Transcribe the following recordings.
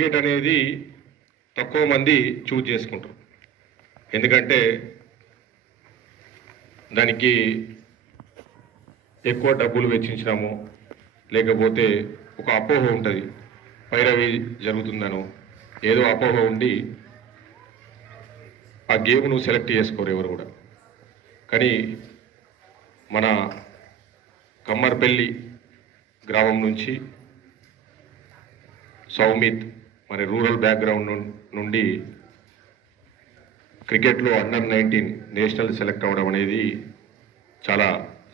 Cricket అనేది తక్కువ మంది చూజ్ చేసుకుంటారు. ఎందుకంటే దానికి ఎక్కువ డబ్బులు వెచ్చించినాము, లేకపోతే ఒక అపోహ ఉంటుంది, పైరవి జరుగుతుందనో ఏదో అపోహ ఉండి ఆ గేమ్ను సెలెక్ట్ చేసుకోరు ఎవరు కూడా. కానీ మన కమ్మర్పల్లి గ్రామం నుంచి సౌమిత్ మరి రూరల్ బ్యాక్గ్రౌండ్ నుండి క్రికెట్లో అండర్-19 నేషనల్ సెలెక్ట్ అవ్వడం అనేది చాలా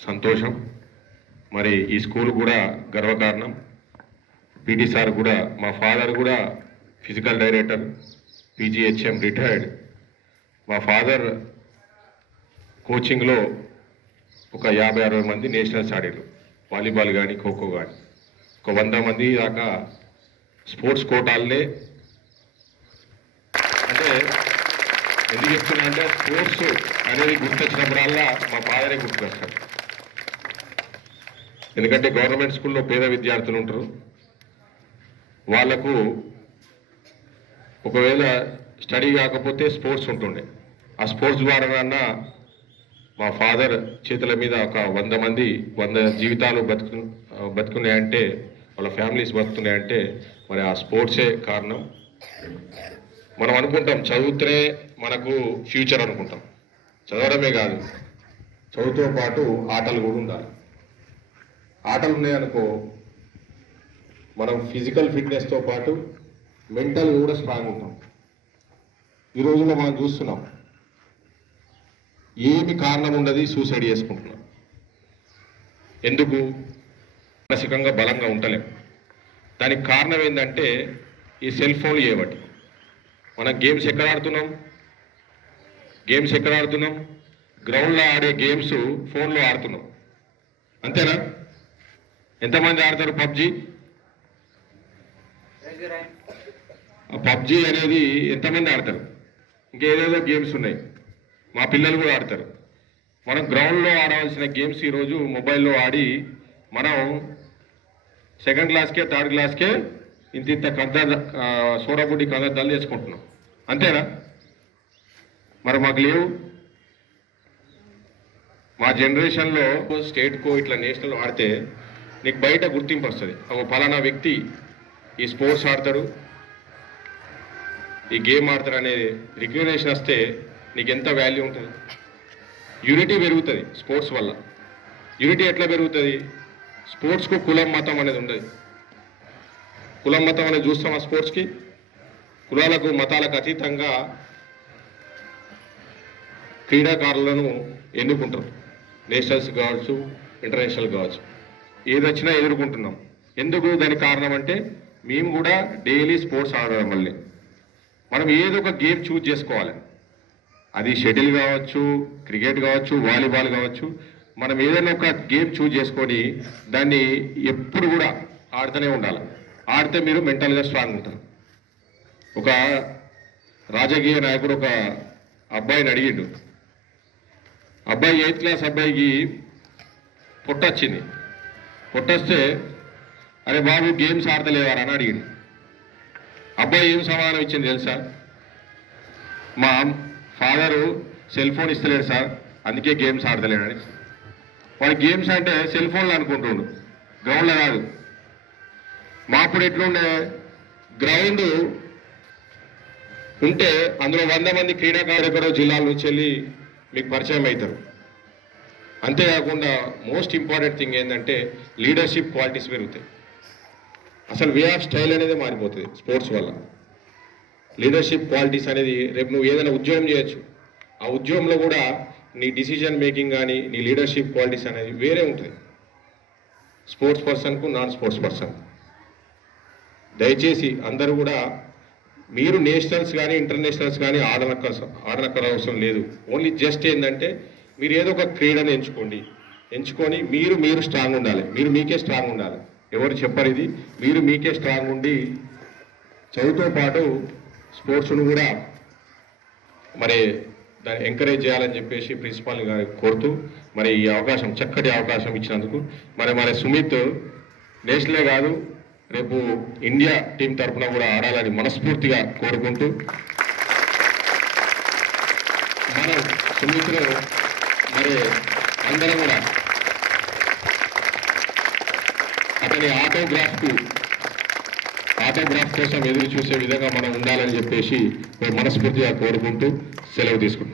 సంతోషం. మరి ఈ స్కూల్ కూడా గర్వకారణం. పీటీ సార్ కూడా, మా ఫాదర్ కూడా ఫిజికల్ డైరెక్టర్, పీజీహెచ్ఎం రిటైర్డ్. మా ఫాదర్ కోచింగ్లో ఒక 50-60 మంది నేషనల్స్ ఆడారు, వాలీబాల్ కానీ ఖోఖో కానీ. ఒక 100 మంది దాకా స్పోర్ట్స్ కోటాలనే. అంటే ఎందుకు చెప్తున్నా అంటే స్పోర్ట్స్ అనేది గుర్తొచ్చినప్పుడల్లా మా ఫాదరే గుర్తుకొస్తారు. ఎందుకంటే గవర్నమెంట్ స్కూల్లో పేద విద్యార్థులు ఉంటారు, వాళ్లకు ఒకవేళ స్టడీ కాకపోతే స్పోర్ట్స్ ఉంటుండే. ఆ స్పోర్ట్స్ ద్వారా మా ఫాదర్ చేతుల మీద ఒక 100 మంది 100 జీవితాలు బతుకున్నాయంటే, వాళ్ళ ఫ్యామిలీస్ బతుకున్నాయంటే మరి ఆ స్పోర్ట్సే కారణం. మనం అనుకుంటాం చదివితేనే మనకు ఫ్యూచర్ అనుకుంటాం. చదవడమే కాదు, చదువుతో పాటు ఆటలు కూడా ఉండాలి. ఆటలు ఉన్నాయనుకో మనం ఫిజికల్ ఫిట్నెస్తో పాటు మెంటల్ కూడా స్ట్రాంగ్ ఉంటాం. ఈ రోజుల్లో మనం చూస్తున్నాం ఏమి కారణం ఉండదు సూసైడ్ చేసుకుంటున్నాం. ఎందుకు? మానసికంగా బలంగా ఉండలేం. దానికి కారణం ఏంటంటే ఈ సెల్ ఫోన్లు చేయబట్టి. మనం గేమ్స్ ఎక్కడ ఆడుతున్నాం? గ్రౌండ్లో ఆడే గేమ్స్ ఫోన్లో ఆడుతున్నాం. అంతేనా? ఎంతమంది ఆడతారు పబ్జీ? పబ్జీ అనేది ఎంతమంది ఆడతారు? ఇంకేదేదో గేమ్స్ ఉన్నాయి, మా పిల్లలు కూడా ఆడతారు. మనం గ్రౌండ్లో ఆడవలసిన గేమ్స్ ఈరోజు మొబైల్లో ఆడి మనం 2nd క్లాస్కే 3rd క్లాస్కే ఇంత సోడాబుడ్డి కదద్దాలు చేసుకుంటున్నాం. అంతేనా? మరి మాకు లేవు. మా జనరేషన్లో స్టేట్కో ఇట్లా నేషనల్ ఆడితే నీకు బయట గుర్తింపు వస్తుంది. ఒక ఫలానా వ్యక్తి ఈ స్పోర్ట్స్ ఆడతాడు, ఈ గేమ్ ఆడతాడు అనే రికగ్నేషన్ వస్తే నీకు ఎంత వాల్యూ ఉంటుంది. యూనిటీ పెరుగుతుంది స్పోర్ట్స్ వల్ల. యూనిటీ ఎట్లా పెరుగుతుంది? స్పోర్ట్స్కు కులం మతం అనేది ఉండదు. కులం మతం అనేది చూస్తామా? స్పోర్ట్స్కి కులాలకు మతాలకు అతీతంగా క్రీడాకారులను ఎన్నుకుంటారు. నేషనల్స్ కావచ్చు, ఇంటర్నేషనల్ కావచ్చు, ఏది వచ్చినా ఎదుర్కొంటున్నాం. ఎందుకు? దానికి కారణం అంటే మేము కూడా డైలీ స్పోర్ట్స్ ఆడడం వల్లే. మనం ఏదో ఒక గేమ్ చూజ్ చేసుకోవాలి. అది షటిల్ కావచ్చు, క్రికెట్ కావచ్చు, వాలీబాల్ కావచ్చు. మనం ఏదైనా ఒక గేమ్ చూజ్ చేసుకొని దాన్ని ఎప్పుడు కూడా ఆడుతూనే ఉండాలి. ఆడితే మీరు మెంటల్గా స్ట్రాంగ్ ఉంటారు. ఒక రాజకీయ నాయకుడు ఒక అబ్బాయిని అడిగిండు. అబ్బాయి 8th క్లాస్ అబ్బాయికి పొట్టొచ్చింది. పొట్టొస్తే అరే బాబు గేమ్స్ ఆడతలేవారా అని అడిగిండు. అబ్బాయి ఏం సమాధానం ఇచ్చింది తెలుసా? మా ఫాదరు సెల్ ఫోన్ ఇస్తలేడు సార్, అందుకే గేమ్స్ ఆడతలేడని. వాడు గేమ్స్ అంటే సెల్ ఫోన్లో అనుకుంటుండు, గ్రౌండ్లో కాదు. మా అప్పుడు ఎట్లుండే, గ్రౌండ్ ఉంటే అందులో 100 మంది క్రీడాకారులు ఎక్కడో జిల్లాల నుంచి వెళ్ళి మీకు పరిచయం అవుతారు. అంతేకాకుండా మోస్ట్ ఇంపార్టెంట్ థింగ్ ఏంటంటే లీడర్షిప్ క్వాలిటీస్ పెరుగుతాయి. అసలు వే ఆఫ్ స్టైల్ అనేది మారిపోతుంది స్పోర్ట్స్ వల్ల. లీడర్షిప్ క్వాలిటీస్ అనేది రేపు నువ్వు ఏదైనా ఉద్యోగం చేయొచ్చు, ఆ ఉద్యోగంలో కూడా నీ డిసిజన్ మేకింగ్ కానీ నీ లీడర్షిప్ క్వాలిటీస్ అనేది వేరే ఉంటుంది స్పోర్ట్స్ పర్సన్కు, నాన్ స్పోర్ట్స్ పర్సన్. దయచేసి అందరూ కూడా మీరు నేషనల్స్ కానీ ఇంటర్నేషనల్స్ కానీ ఆడనక్కర అవసరం లేదు. ఓన్లీ జస్ట్ ఏంటంటే మీరు ఏదో ఒక క్రీడను ఎంచుకొని మీరు స్ట్రాంగ్ ఉండాలి. మీరు మీకే స్ట్రాంగ్ ఉండాలి. ఎవరు చెప్పరు ఇది. మీరు మీకే స్ట్రాంగ్ ఉండి చదువుతో పాటు స్పోర్ట్స్ను కూడా మరి దాన్ని ఎంకరేజ్ చేయాలని చెప్పేసి ప్రిన్సిపాల్ గారికి కోరుతూ మరి ఈ అవకాశం, చక్కటి అవకాశం ఇచ్చినందుకు మరి సుమిత్ నేషనలే కాదు రేపు ఇండియా టీం తరఫున కూడా ఆడాలని మనస్ఫూర్తిగా కోరుకుంటూ మనం సుమిత్ను మరి అందరం కూడా అతని ఆటోగ్రాఫ్ కోసం ఎదురు చూసే విధంగా మనం ఉండాలని చెప్పేసి మనస్ఫూర్తిగా కోరుకుంటూ సెలవు తీసుకుంటున్నాం.